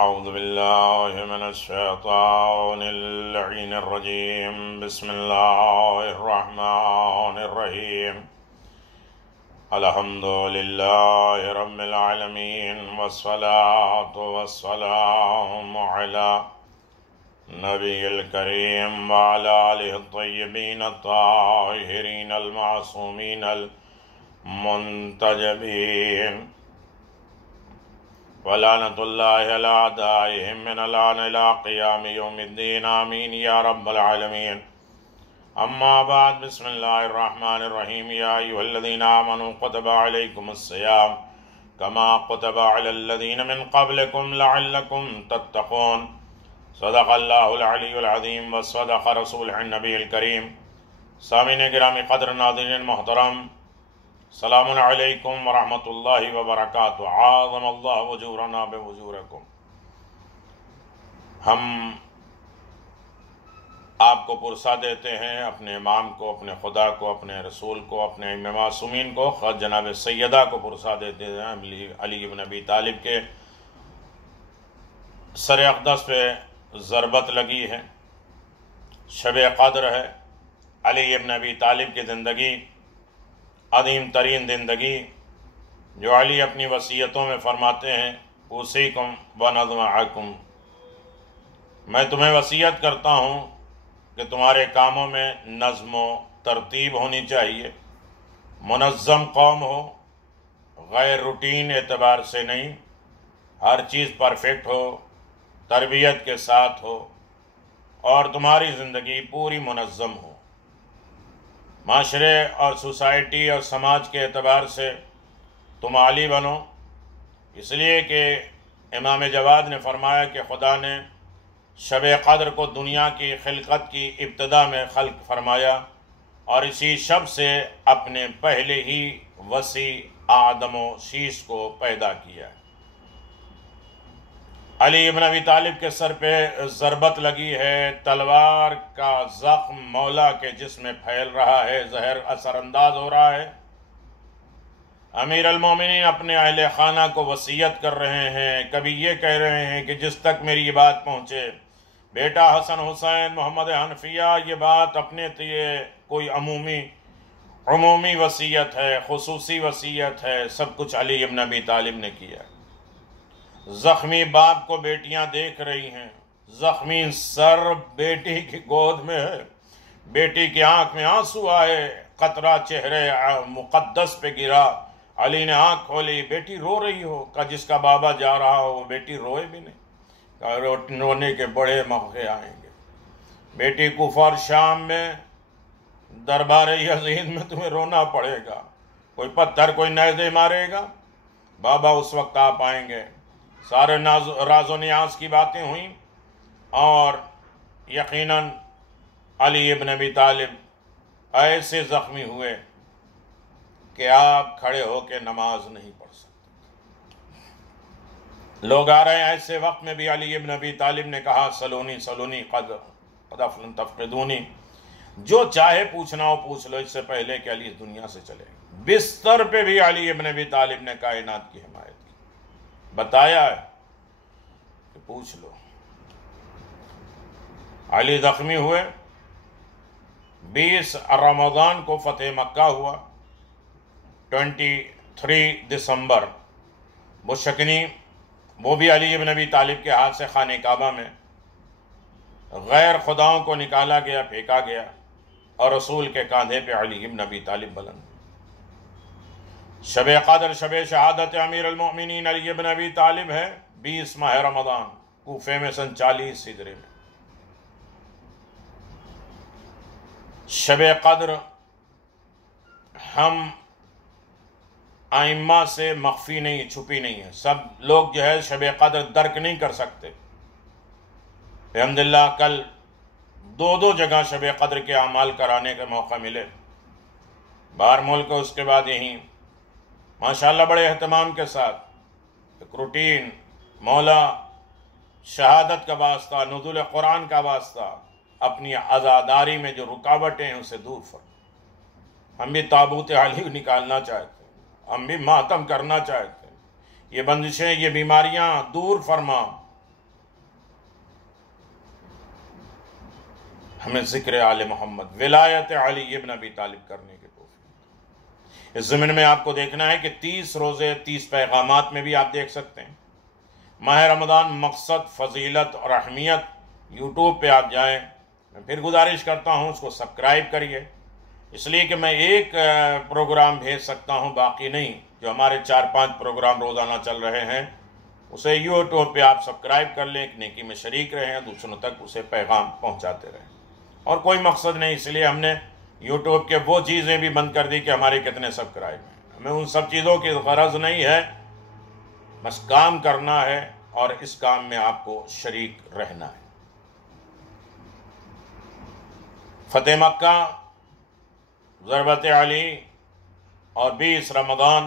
أعوذ بالله من الشيطان اللعين الرجيم. بسم الله الرحمن الرحيم. الحمد لله رب العالمين، والصلاة والسلام على نبي الكريم وعلى آله الطيبين الطاهرين المعصومين المنتجبين، ولعنة الله على أعدائهم من الآن إلى قيام يوم الدين. آمين يا رب العالمين. أما بعد، بسم الله الرحمن الرحيم. يا أيها الذين آمنوا كتب عليكم الصيام كما كتب على الذين من قبلكم لعلكم تتقون. صدق الله العلي العظيم وصدق رسوله النبي الكريم. سامعین گرامی قدر، ناظرین محترم، السلام علیکم ورحمۃ اللہ وبرکاتہ. عظم اللہ وجورنا بوجورکم. ہم آپ کو پرسا دیتے ہیں، اپنے امام کو، اپنے خدا کو، اپنے رسول کو، اپنے معصومین کو، خود جناب سیدہ کو پرسا دیتے ہیں. علی بن ابی طالب کے سر اقدس پہ ضربت لگی ہے، شب قدر ہے. علی بن ابی طالب کی زندگی عظیم ترین زندگی، جو علی اپنی وصیتوں میں فرماتے ہیں، اوصیکم ونظمعکم، میں تمہیں وصیت کرتا ہوں کہ تمہارے کاموں میں نظم و ترتیب ہونی چاہیے، منظم قوم ہو، غیر روٹین اعتبار سے نہیں، ہر چیز پرفیکٹ ہو، تربیت کے ساتھ ہو، اور تمہاری زندگی پوری منظم ہو. معاشرے اور سوسائٹی اور سماج کے اعتبار سے تم عالی بنو، اس لیے کہ امام جواد نے فرمایا کہ خدا نے شب قدر کو دنیا کی خلقت کی ابتدا میں خلق فرمایا، اور اسی شب سے اپنے پہلے ہی وسیع آدم و شیش کو پیدا کیا. علی بن ابی طالب کے سر پہ ضربت لگی ہے، تلوار کا زخم مولا کے جسم میں پھیل رہا ہے، زہر اثر انداز ہو رہا ہے. امیر المومنین اپنے اہل خانہ کو وصیت کر رہے ہیں، کبھی یہ کہہ رہے ہیں کہ جس تک میری یہ بات پہنچے، بیٹا حسن حسین محمد حنفیہ، یہ بات اپنے لیے کوئی عمومی وصیت ہے، خصوصی وصیت ہے، سب کچھ علی بن ابی طالب نے کیا. زخمی باپ کو بیٹیاں دیکھ رہی ہیں، زخمی سر بیٹی کی گود میں ہے، بیٹی کی آنکھ میں آنسو آئے، قطرہ چہرے مقدس پہ گرا. علی نے آنکھ کھولی، بیٹی رو رہی ہو، کہ جس کا بابا جا رہا ہو وہ بیٹی روئے بھی نہیں، کہ رونے کے بڑے موقع آئیں گے. بیٹی کفر شام میں دربار یزید میں تمہیں رونا پڑے گا، کوئی پتھر کوئی نیزے مارے گا، بابا اس وقت آپ آئیں گے. سارے راز و نیاز کی باتیں ہوئیں، اور یقیناً علی بن ابی طالب ایسے زخمی ہوئے کہ آپ کھڑے ہو کے نماز نہیں پڑھ سکتے. لوگ آ رہے ہیں، ایسے وقت میں بھی علی بن ابی طالب نے کہا، سلونی سلونی قد افلن تفقدونی، جو چاہے پوچھنا ہو پوچھ لو، اس سے پہلے کہ علی اس دنیا سے چلے. بستر پہ بھی علی بن ابی طالب نے کائنات کی حمایت کی، بتایا ہے کہ پوچھ لو. علی زخمی ہوئے. 20 رمضان کو فتح مکہ ہوا. 23 دسمبر بشکنی، وہ بھی علی بن ابی طالب کے ہاتھ سے خانہ کعبہ میں غیر خداؤں کو نکالا گیا، پھینکا گیا، اور رسول کے کاندھے پہ علی بن ابی طالب بلند. شب قدر، شب شہادت امیر المؤمنین علی بن ابی طالب ہے، 20 ماہ رمضان، کوفے میں سن 40 ہجری میں. شب قدر ہم ائمہ سے مخفی نہیں، چھپی نہیں ہے. سب لوگ جو ہے شب قدر درک نہیں کر سکتے. الحمدللہ کل 2 جگہ شب قدر کے اعمال کرانے کا موقع ملے، باہر ملک، اس کے بعد یہیں ماشاءاللہ بڑے اہتمام کے ساتھ. ایک روٹین، مولا شہادت کا واسطہ، نزول قرآن کا واسطہ، اپنی عزاداری میں جو رکاوٹیں ہیں اسے دور فرما. ہم بھی تابوت علی نکالنا چاہتے ہیں، ہم بھی ماتم کرنا چاہتے ہیں. یہ بندشیں، یہ بیماریاں دور فرما. ہمیں ذکر آل محمد ولایت علی ابن ابی طالب کرنے کے توفیق۔ اس ضمن میں آپ کو دیکھنا ہے کہ 30 روزے 30 پیغامات میں بھی آپ دیکھ سکتے ہیں۔ ماہ رمضان مقصد، فضیلت اور اہمیت، یوٹیوب پہ آپ جائیں، میں پھر گزارش کرتا ہوں اس کو سبسکرائب کریے، اس لیے کہ میں ایک پروگرام بھیج سکتا ہوں، باقی نہیں۔ جو ہمارے 4-5 پروگرام روزانہ چل رہے ہیں اسے یوٹیوب پہ آپ سبسکرائب کر لیں، ایک نیکی میں شریک رہیں، دوسروں تک اسے پیغام پہنچاتے رہیں، اور کوئی مقصد نہیں۔ اس لیے ہم نے یوٹیوب کے وہ چیزیں بھی بند کر دی کہ ہمارے کتنے سبسکرائب ہیں، ہمیں ان سب چیزوں کی غرض نہیں ہے، بس کام کرنا ہے اور اس کام میں آپ کو شریک رہنا ہے۔ فتح مکہ، ضربت علی اور 20 رمضان،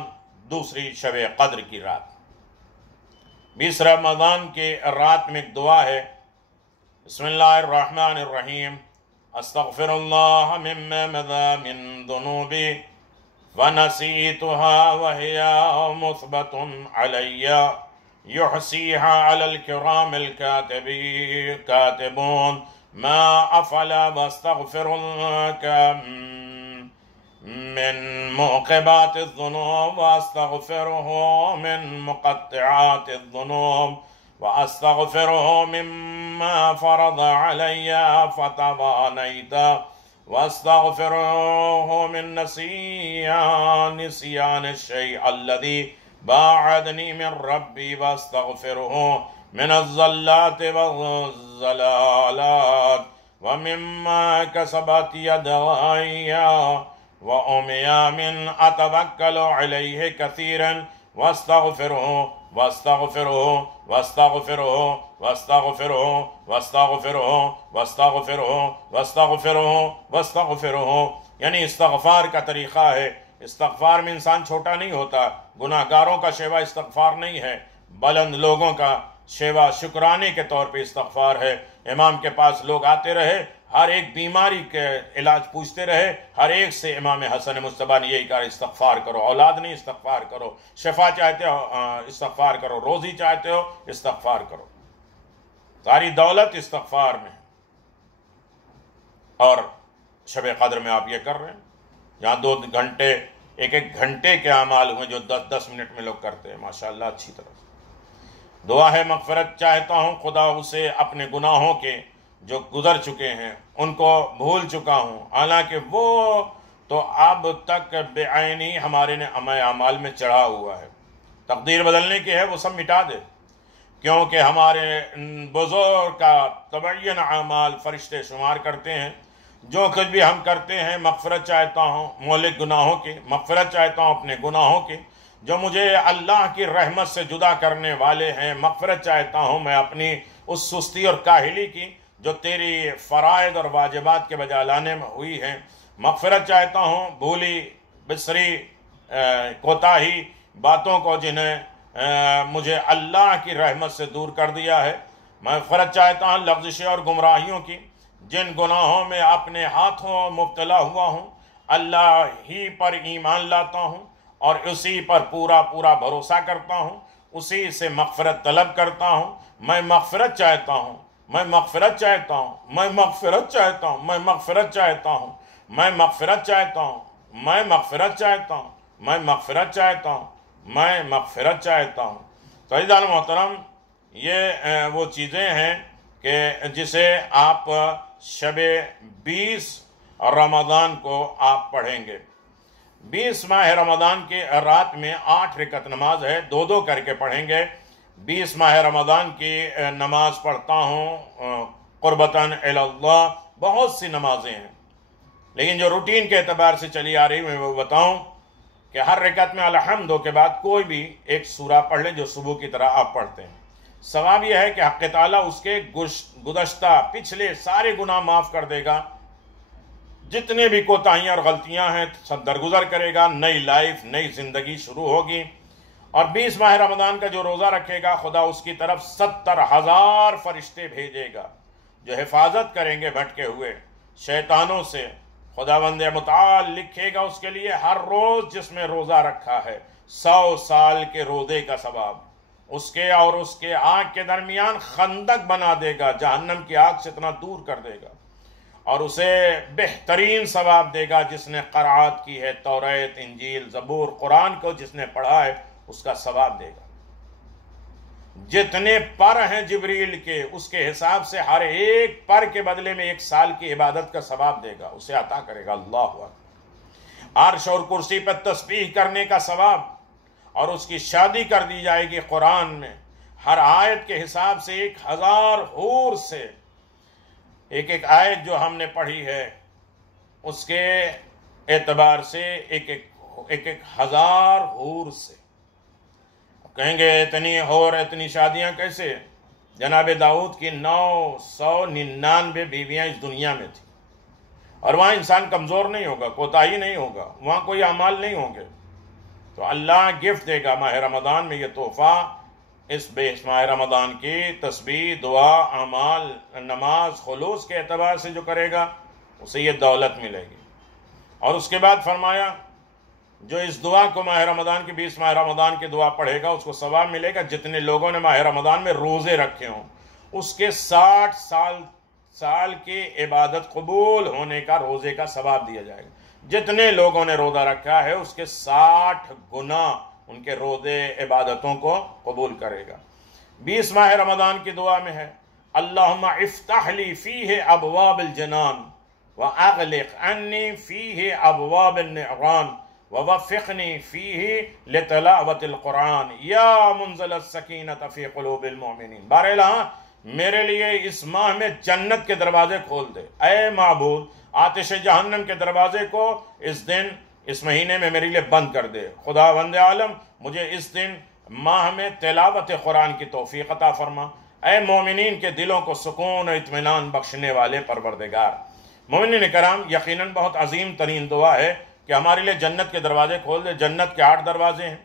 دوسری شب قدر کی رات۔ 20 رمضان کے رات میں ایک دعا ہے، بسم اللہ الرحمن الرحیم، استغفر اللہ مما مضى من ذنوبی ونسیتها وهي مثبت علی يحصيها على الكرام الكاتبون ما أفعل واستغفرك من موقبات الذنوب واستغفره من مقطعات الذنوب واستغفره مما فرض علي فتوانيت واستغفره من نسيان الشيء الذي باعدني من ربي واستغفره من الزلات والزلالات ومما كسبت يدي وأمي من أتوكل عليه كثيرا واستغفره واستغفره واستغفره واستغفره واستغفره واستغفره واستغفره واستغفره، یعنی استغفار کا طریقہ ہے۔ استغفار میں انسان چھوٹا نہیں ہوتا، گناہ گاروں کا شیوا استغفار نہیں ہے، بلند لوگوں کا شیوا شکرانے کے طور پہ استغفار ہے۔ امام کے پاس لوگ آتے رہے، ہر ایک بیماری کے علاج پوچھتے رہے، ہر ایک سے امام حسن مصطفیٰ نے یہی کہا، استغفار کرو، اولاد نہیں استغفار کرو، شفا چاہتے ہو استغفار کرو، روزی چاہتے ہو استغفار کرو، ساری دولت استغفار میں۔ اور شب قدر میں آپ یہ کر رہے ہیں، یہاں 2 گھنٹے، ایک گھنٹے کے اعمال ہوئے جو 10 منٹ میں لوگ کرتے ہیں، ماشاءاللہ اچھی طرح۔ دعا ہے مغفرت چاہتا ہوں خدا اسے اپنے گناہوں کے جو گزر چکے ہیں ان کو بھول چکا ہوں، حالانکہ وہ تو اب تک بے عینی ہمارے اعمال میں چڑھا ہوا ہے، تقدیر بدلنے کی ہے وہ سب مٹا دے، کیونکہ ہمارے بزرگ کا تبعین اعمال فرشتے شمار کرتے ہیں۔ جو کچھ بھی ہم کرتے ہیں مغفرت چاہتا ہوں مہلک گناہوں کی، مغفرت چاہتا ہوں اپنے گناہوں کی جو مجھے اللہ کی رحمت سے جدا کرنے والے ہیں، مغفرت چاہتا ہوں میں اپنی اس سستی اور کاہلی کی جو تیری فرائض اور واجبات کے بجا لانے میں ہوئی ہیں، مغفرت چاہتا ہوں بھولی بسری کوتاہی باتوں کو جنہیں مجھے اللہ کی رحمت سے دور کر دیا ہے، مغفرت چاہتا ہوں لغزشیں اور گمراہیوں کی جن گناہوں میں اپنے ہاتھوں مبتلا ہوا ہوں، اللہ ہی پر ایمان لاتا ہوں اور اسی پر پورا بھروسہ کرتا ہوں، اسی سے مغفرت طلب کرتا ہوں۔ میں مغفرت چاہتا ہوں، میں مغفرت چاہتا ہوں، میں مغفرت چاہتا ہوں، میں مغفرت چاہتا ہوں، میں مغفرت چاہتا ہوں، میں مغفرت چاہتا ہوں، میں مغفرت چاہتا ہوں، میں مغفرت چاہتا ہوں۔ تو عزیزان محترم، یہ وہ چیزیں ہیں کہ جسے آپ شب 20 رمضان کو آپ پڑھیں گے۔ 20 ماہ رمضان کے رات میں 8 رکعت نماز ہے، 2 کر کے پڑھیں گے۔ 20 ماہ رمضان کی نماز پڑھتا ہوں قربتاً الی اللہ، بہت سی نمازیں ہیں، لیکن جو روٹین کے اعتبار سے چلی آ رہی میں وہ بتاؤں کہ ہر رکعت میں الحمد کے بعد کوئی بھی ایک سورہ پڑھ لیں جو صبح کی طرح آپ پڑھتے ہیں۔ ثواب یہ ہے کہ حق تعالیٰ اس کے گزشتہ پچھلے سارے گناہ معاف کر دے گا، جتنے بھی کوتاہیاں اور غلطیاں ہیں سب درگزر کرے گا، نئی لائف نئی زندگی شروع ہوگی۔ اور 20 ماہ رمضان کا جو روزہ رکھے گا خدا اس کی طرف 70,000 فرشتے بھیجے گا جو حفاظت کریں گے بھٹکے ہوئے شیطانوں سے۔ خداوند متعال لکھے گا اس کے لیے ہر روز جس میں روزہ رکھا ہے 100 سال کے روزے کا ثواب، اس کے اور اس کے آنکھ کے درمیان خندق بنا دے گا، جہنم کی آگ سے اتنا دور کر دے گا۔ اور اسے بہترین ثواب دے گا جس نے قرأت کی ہے، توریت، انجیل، زبور، قرآن کو جس نے پڑھا ہے اس کا ثواب دے گا۔ جتنے پر ہیں جبریل کے، اس کے حساب سے ہر ایک پر کے بدلے میں 1 سال کی عبادت کا ثواب دے گا، اسے عطا کرے گا۔ اللہ اکبر۔ عرش اور کرسی پر تسبیح کرنے کا ثواب، اور اس کی شادی کر دی جائے گی قرآن میں، ہر آیت کے حساب سے 1000 حور سے، ایک آیت جو ہم نے پڑھی ہے اس کے اعتبار سے ایک 1000 حور سے۔ کہیں گے اتنی حور، اتنی شادیاں کیسے؟ جناب داؤد کی 999 بیویاں اس دنیا میں تھیں، اور وہاں انسان کمزور نہیں ہوگا، کوتاہی نہیں ہوگا، وہاں کوئی اعمال نہیں ہوں گے۔ تو اللہ گفٹ دے گا ماہ رمضان میں یہ تحفہ، اس ماہ رمضان کی تسبیح، دعا، اعمال، نماز، خلوص کے اعتبار سے جو کرے گا اسے یہ دولت ملے گی۔ اور اس کے بعد فرمایا جو اس دعا کو ماہ رمضان کی 20 ماہ رمضان کی دعا پڑھے گا اس کو ثواب ملے گا جتنے لوگوں نے ماہ رمضان میں روزے رکھے ہوں، اس کے 60 سال کی عبادت قبول ہونے کا روزے کا ثواب دیا جائے گا۔ جتنے لوگوں نے روزہ رکھا ہے اس کے 60 گنا ان کے روزے عبادتوں کو قبول کرے گا۔ 20 ماہ رمضان کی دعا میں ہے اللہم افتح لی فیہ ابواب الجنان واغلق عنی فیہ ابواب النعران ووفقنی فیہ لتلاوت القرآن یا منزل السکینۃ فی قلوب المؤمنین۔ بہرحال میرے لیے اس ماہ میں جنت کے دروازے کھول دے، اے معبود آتش جہنم کے دروازے کو اس دن، اس مہینے میں میرے لیے بند کر دے۔ خداوند عالم مجھے اس دن ماہ میں تلاوت قرآن کی توفیق عطا فرما، اے مومنین کے دلوں کو سکون و اطمینان بخشنے والے پروردگار۔ مومنین کرام، یقیناً بہت عظیم ترین دعا ہے کہ ہمارے لیے جنت کے دروازے کھول دے۔ جنت کے 8 دروازے ہیں،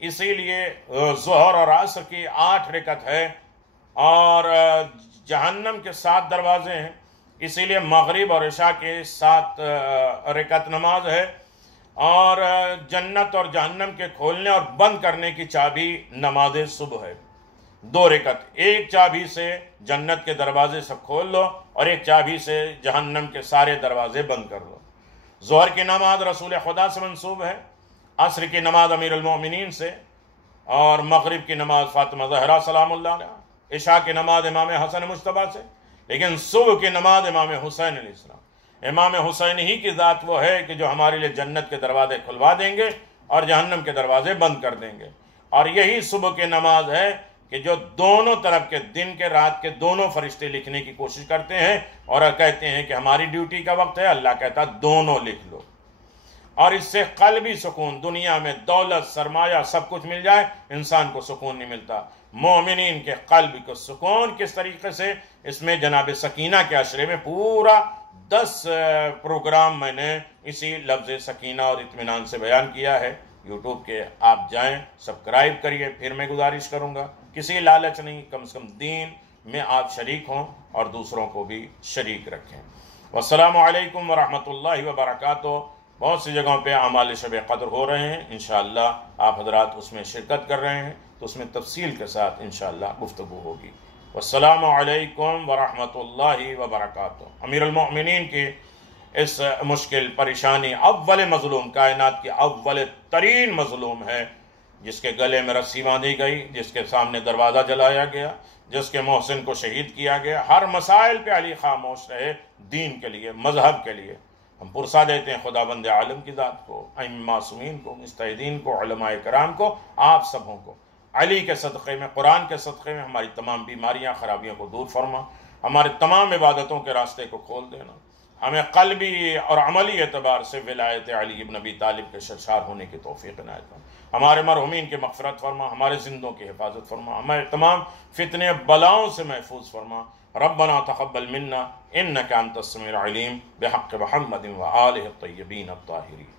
اسی لیے ظہر اور عصر کی 8 رکعت ہے، اور جہنم کے 7 دروازے ہیں، اسی لیے مغرب اور عشاء کے 7 رکعت نماز ہے۔ اور جنت اور جہنم کے کھولنے اور بند کرنے کی چابی نماز صبح ہے، 2 رکعت۔ ایک چابی سے جنت کے دروازے سب کھول لو اور ایک چابی سے جہنم کے سارے دروازے بند کر لو۔ ظہر کی نماز رسول خدا سے منسوب ہے، عصر کی نماز امیر المومنین سے، اور مغرب کی نماز فاطمہ زہرا سلام اللہ علیہ، عشاء کی نماز امام حسن مجتبیٰ سے، لیکن صبح کی نماز امام حسین علیہ السلام۔ امام حسین ہی کی ذات وہ ہے کہ جو ہمارے لیے جنت کے دروازے کھلوا دیں گے اور جہنم کے دروازے بند کر دیں گے۔ اور یہی صبح کی نماز ہے کہ جو دونوں طرف کے، دن کے رات کے دونوں فرشتے لکھنے کی کوشش کرتے ہیں اور کہتے ہیں کہ ہماری ڈیوٹی کا وقت ہے، اللہ کہتا دونوں لکھ لو۔ اور اس سے قلبی سکون، دنیا میں دولت، سرمایہ، سب کچھ مل جائے، انسان کو سکون نہیں ملتا۔ مومنین کے قلب کو سکون کس طریقے سے، اس میں جناب سکینہ کے عشرے میں پورا 10 پروگرام میں نے اسی لفظ سکینہ اور اطمینان سے بیان کیا ہے۔ یوٹیوب کے آپ جائیں، سبسکرائب کریے۔ پھر میں گزارش کروں گا، کسی لالچ نہیں، کم سے کم دین میں آپ شریک ہوں اور دوسروں کو بھی شریک رکھیں۔ والسلام علیکم ورحمۃ اللہ وبرکاتہ۔ بہت سی جگہوں پہ اعمال شب قدر ہو رہے ہیں، انشاءاللہ آپ حضرات اس میں شرکت کر رہے ہیں تو اس میں تفصیل کے ساتھ انشاءاللہ گفتگو ہوگی۔ والسلام علیکم ورحمۃ اللہ وبرکاتہ۔ امیر المؤمنین کی اس مشکل پریشانی، اول مظلوم، کائنات کی اول ترین مظلوم ہے، جس کے گلے میں رسی باندھی گئی، جس کے سامنے دروازہ جلایا گیا، جس کے محسن کو شہید کیا گیا۔ ہر مسائل پہ علی خاموش رہے، دین کے لیے، مذہب کے لیے۔ ہم پرسہ دیتے ہیں خداوند عالم کی ذات کو، ائمہ معصومین کو، مجتہدین کو، علماء کرام کو، آپ سبوں کو۔ علی کے صدقے میں، قرآن کے صدقے میں ہماری تمام بیماریاں، خرابیوں کو دور فرما، ہمارے تمام عبادتوں کے راستے کو کھول دینا، ہمیں قلبی اور عملی اعتبار سے ولایت علی ابن ابی طالب کے سرشار ہونے کی توفیق عنایت فرما، ہمارے مرحومین کی مغفرت فرما، ہمارے زندوں کی حفاظت فرما، ہمارے تمام فتنے بلاؤں سے محفوظ فرما۔ ربنا تقبل منا انك انت السميع العليم بحق محمد وآله الطيبين الطاهرين۔